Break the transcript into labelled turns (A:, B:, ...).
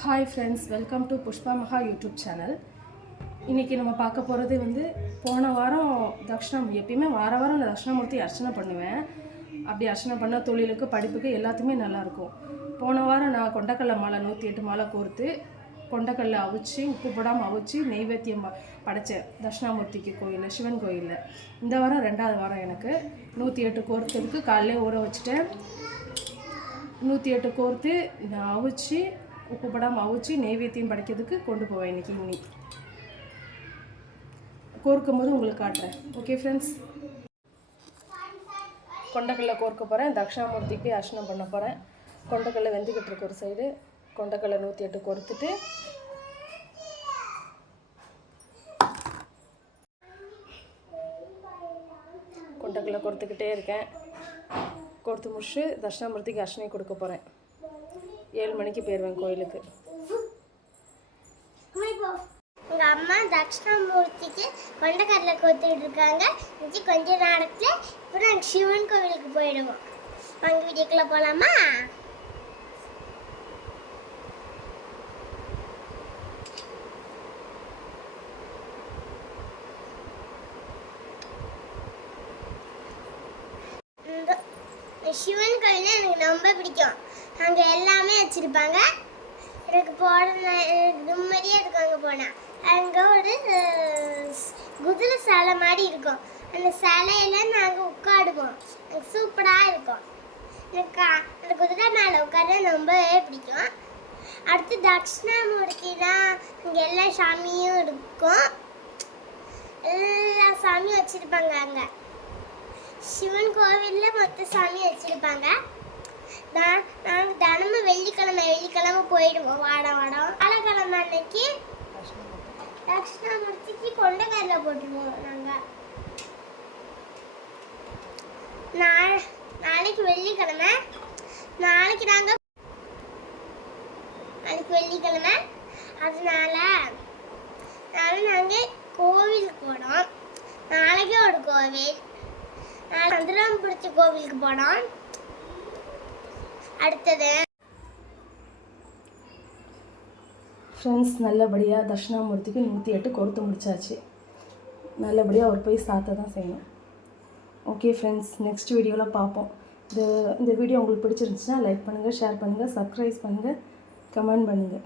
A: Hi friends welcome to Pushpa Maha YouTube channel இன்றைக்கி நம்ம பார்க்க போகிறது வந்து போன வாரம் தக்ஷணம் எப்பயுமே வார வாரம் நான் தட்சிணாமூர்த்தி அர்ச்சனை பண்ணுவேன். அப்படி அர்ச்சனை பண்ண தொழிலுக்கு படிப்புக்கு எல்லாத்துக்குமே நல்லாயிருக்கும் போன வாரம் நான் கொண்டக்கடலை மாலை நூற்றி எட்டு மாலை கோர்த்து கொண்டக்கடலை அவிச்சு உப்பு போடாமல் அவிச்சு நெய்வேத்தியம் படைத்தேன் தட்சிணாமூர்த்திக்கு கோயிலில் சிவன் கோயிலில். இந்த வாரம் ரெண்டாவது வாரம் எனக்கு. நூற்றி எட்டு கோர்த்ததுக்கு காலையிலே ஊற வச்சுட்டேன். நூற்றி எட்டு கோர்த்து நான் அவிச்சு உப்பு படம் அவிச்சு நெய்வேத்தியம் படைக்கிறதுக்கு கொண்டு போவேன் இன்னைக்கு கோர்க்கும் போது உங்களுக்கு காட்டுறேன். ஓகே ஃப்ரெண்ட்ஸ் கொண்டக்கல்ல கோர்க்க போகிறேன் தக்ஷாமூர்த்திக்கு அர்ச்சனம் பண்ண போகிறேன் கொண்டக்கல்லை வெந்துக்கிட்டு இருக்கு ஒரு சைடு கொண்டக்கல்லை நூற்றி எட்டு கொறுத்துட்டு கொண்டக்கல்ல கொடுத்துக்கிட்டே இருக்கேன். கோர்த்து முடிச்சு தட்சிணாமூர்த்திக்கு அர்ச்சனை கொடுக்க போகிறேன் ஏழு மணிக்கு போயிடுவேன் கோயிலுக்கு.
B: உங்க அம்மா தட்சிணாமூர்த்திக்கு கொண்டக்கடலை கோத்துக்கிட்டு இருக்காங்க. இன்னைக்கு கொஞ்ச நேரத்தில் இப்போ நாங்கள் சிவன் கோவிலுக்கு போயிடுவோம். அங்கே வீடியோக்குள்ள போகலாமா இந்த சிவன் கோயில்னா எனக்கு ரொம்ப பிடிக்கும். அங்கே எல்லாமே வச்சுருப்பாங்க. எனக்கு போன எனக்கு நிம்மதியாக இருக்கும் அங்கே போனால் அங்கே ஒரு குதிரை சாலை மாதிரி இருக்கும். அந்த சிலையில நாங்கள் உட்காடுவோம் சூப்பராக இருக்கும். எனக்கு அந்த குதிரை மேலே உட்கார ரொம்பவே பிடிக்கும். அடுத்து தட்சிணாமூர்த்தினா அங்கே எல்லா சாமியும் இருக்கும். எல்லா சாமியும் வச்சுருப்பாங்க அங்கே. சிவன் கோவிலில் மொத்த சாமி வச்சுருப்பாங்க. நான் நாங்கள் தினமும் வெள்ளிக்கிழமை வெள்ளிக்கிழமை போயிடுவோம். வாடம் வாடம் வாழைக்கிழமை அன்னைக்கு தட்சிணாமூர்த்திக்கு கொண்டைக்கடலை போட்டுருவோம் நாங்கள் நாளை நாளைக்கு வெள்ளிக்கிழமை. நாளைக்கு நாங்கள் நாளைக்கு வெள்ளிக்கிழமை. அதனால அதனால நாங்கள் கோவிலுக்கு போனோம். நாளைக்கு ஒரு கோவில். நாளை கோவிலுக்கு போனான் அடுத்தது
A: ஃப்ரெண்ட்ஸ் நல்லபடியாக தட்சிணாமூர்த்திக்கு நூற்றி எட்டு கொடுத்து முடிச்சாச்சு. நல்லபடியாக அவர் போய் சாத்த தான் செய்யணும். ஓகே ஃப்ரெண்ட்ஸ் நெக்ஸ்ட் வீடியோவில் பார்ப்போம். இந்த இந்த வீடியோ உங்களுக்கு பிடிச்சிருந்துச்சுன்னா லைக் பண்ணுங்கள் ஷேர் பண்ணுங்கள் சப்ஸ்கிரைப் பண்ணுங்கள் கமெண்ட் பண்ணுங்கள்